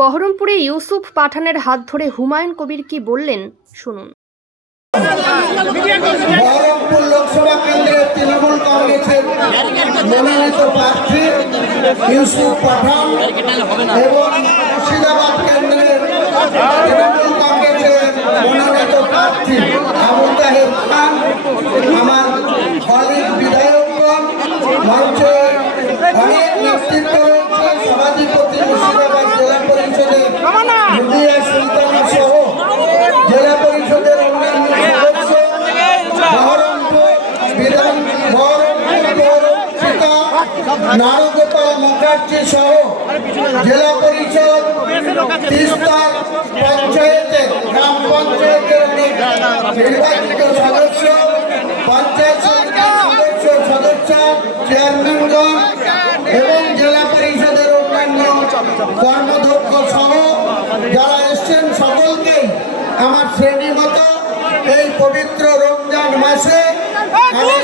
বহরমপুরে ইউসুফ পাঠানের হাত ধরে হুমায়ুন কবির কি বললেন, শুনুন। বহরমপুর লোকসভা কেন্দ্রের তৃণমূল কংগ্রেসের মনোনীত প্রার্থী ইউসুফ পাঠান এবং মুর্শিদাবাদ কেন্দ্রের তৃণমূল কংগ্রেসের মনোনীত প্রার্থী আবু তাহের খান। নারগোপাল মুখার্জি সহ জেলা পরিষদ তিস্তা পঞ্চায়েতের গ্রাম পঞ্চায়েতের নির্বাচিত সদস্য, পঞ্চায়েত সদস্য সদস্য, চেয়ারম্যানগণ এবং জেলা পরিষদের অন্যান্য কর্মদক্ষ সহ যারা এসছেন সকলকে আমার শ্রেণি মতো এই পবিত্র রমজান মাসে আমি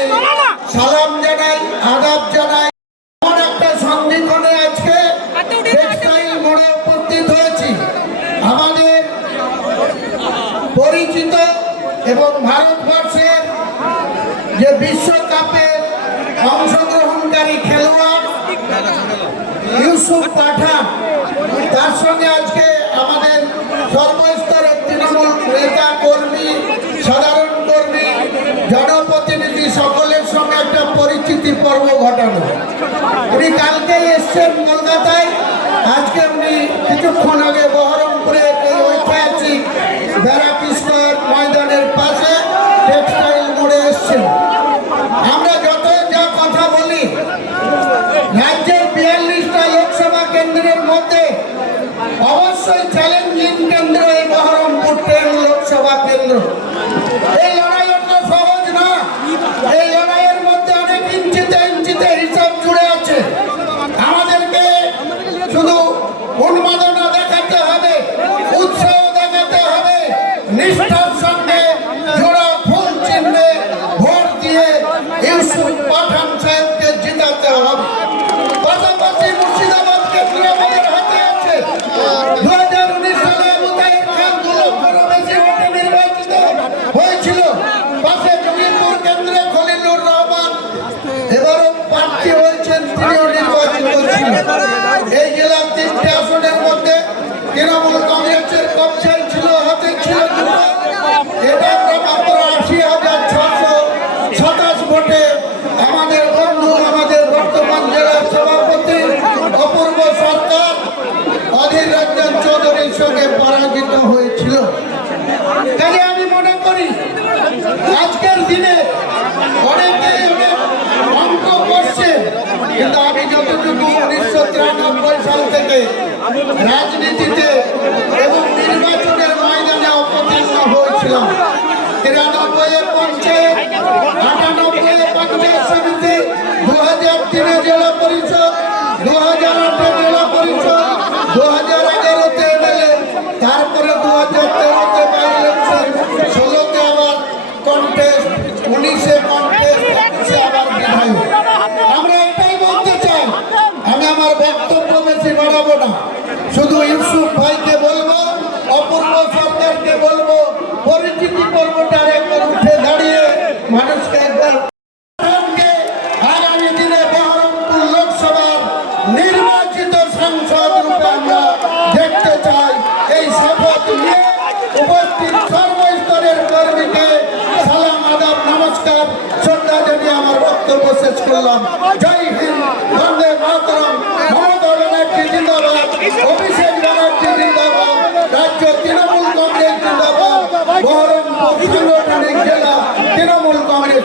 এবং ভারতবর্ষের যে বিশ্বকাপে অংশগ্রহণকারী খেলোয়াড় ইউসুফ পাঠান তার সঙ্গে আজকে আমাদের সর্বস্তরের তৃণমূল নেতা কর্মী, সাধারণ কর্মী, জনপ্রতিনিধি সকলের সঙ্গে একটা পরিচিতি পর্ব ঘটানো। উনি কালকেই এসছেন কলকাতায়। আজকে উনি কিছুক্ষণ আগে বহরমপুরে ঐতিহাসিক ব্যারাক স্কোয়ার ময়দানের পাশে টেক্সটাইল মোড়ে এসছেন আমরা যত যা কথা বলি রাজ্যের বিয়াল্লিশটা লোকসভা কেন্দ্রের মধ্যে অবশ্যই চ্যালেঞ্জিং কেন্দ্র এই বহরমপুর ট্রেন লোকসভা কেন্দ্র এই লড়াই অত সহজ না। এই লড়াইয়ের মধ্যে অনেক ইঞ্চিতে ইঞ্চিতে হিসাব জুড়ে আছে। আমাদেরকে শুধু উন্মাদনা দেখাতে হবে, উৎসাহ দেখাতে হবে নিষ্ঠার পাশে জমিরপুর কেন্দ্রে খলিলুর এবারও প্রার্থী হয়েছেন এই জেলার তিনটে আসনের আজকের দিনে অনেকে অনেক অঙ্ক করছে, কিন্তু আমি যতটুকু উনিশশো তিরানব্বই সাল থেকে রাজনীতিতে এবং নির্বাচনের ময়দানে অবতীর্ণ হয়েছিলাম, তিরানব্বই শুধু ইউসুফ ভাইকে বলব, অপূর্ব সরকারকে বলব, পরিচিতি পর্বটার একবার উঠে দাঁড়িয়ে মানুষকে একবার আগামী দিনে চাই। এই কর্মীকে নমস্কার। শ্রদ্ধা জানিয়ে আমার বক্তব্য শেষ করলাম। জয় হিন্দ, বন্দে মাতরম মমতা ব্যানার্জি জিন্দাবাদ অভিষেক ব্যানার্জি জিন্দাবাদ রাজ্য তৃণমূল কংগ্রেস জিন্দাবাদ বহরমপুর সাংগঠনিক জেলা তৃণমূল কংগ্রেস